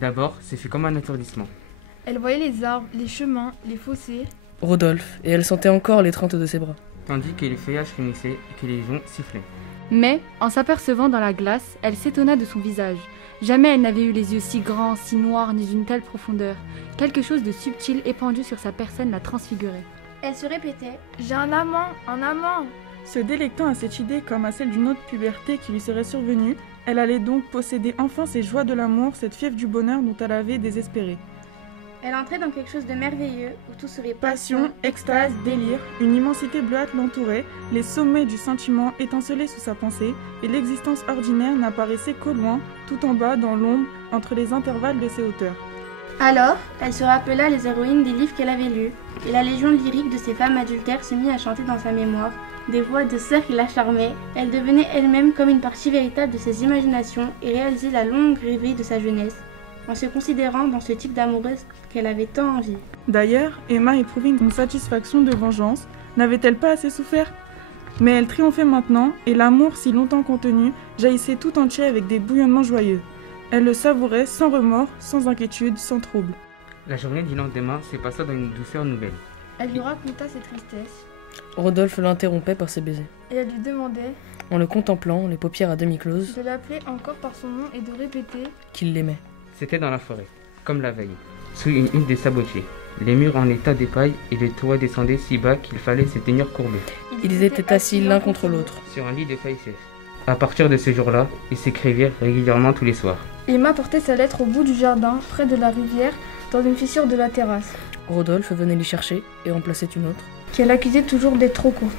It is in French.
D'abord, ce fut comme un étourdissement. Elle voyait les arbres, les chemins, les fossés. Rodolphe, et elle sentait encore l'étreinte de ses bras. Tandis que les feuillages frémissaient et que les joncs sifflaient. Mais, en s'apercevant dans la glace, elle s'étonna de son visage. Jamais elle n'avait eu les yeux si grands, si noirs, ni d'une telle profondeur. Quelque chose de subtil épandu sur sa personne la transfigurait. Elle se répétait « J'ai un amant, un amant !» Se délectant à cette idée comme à celle d'une autre puberté qui lui serait survenue, elle allait donc posséder enfin ces joies de l'amour, cette fièvre du bonheur dont elle avait désespéré. Elle entrait dans quelque chose de merveilleux, où tout serait Passion, extase, délire, une immensité bleuâtre l'entourait, les sommets du sentiment étincelaient sous sa pensée, et l'existence ordinaire n'apparaissait qu'au loin, tout en bas, dans l'ombre, entre les intervalles de ses hauteurs. Alors, elle se rappela les héroïnes des livres qu'elle avait lus, et la légion lyrique de ces femmes adultères se mit à chanter dans sa mémoire, des voix de sœurs qui la charmaient. Elle devenait elle-même comme une partie véritable de ses imaginations et réalisait la longue rêverie de sa jeunesse, en se considérant dans ce type d'amoureuse qu'elle avait tant envie. D'ailleurs, Emma éprouvait une satisfaction de vengeance. N'avait-elle pas assez souffert ? Mais elle triomphait maintenant, et l'amour si longtemps contenu jaillissait tout entier avec des bouillonnements joyeux. Elle le savourait sans remords, sans inquiétude, sans trouble. La journée du lendemain se passa dans une douceur nouvelle. Elle lui raconta ses tristesses. Rodolphe l'interrompait par ses baisers. Et elle lui demandait, En le contemplant, les paupières à demi closes, de l'appeler encore par son nom et de répéter qu'il l'aimait. C'était dans la forêt, comme la veille, sous une hutte de sabotiers. Les murs en état de paille et le toit descendait si bas qu'il fallait se tenir courbé. Ils étaient assis l'un contre l'autre. Sur un lit de feuilles sèches. À partir de ce jour-là, ils s'écrivirent régulièrement tous les soirs. Emma portait sa lettre au bout du jardin, près de la rivière, dans une fissure de la terrasse, Rodolphe venait l'y chercher et en plaçait une autre. qu'elle accusait toujours d'être trop courte.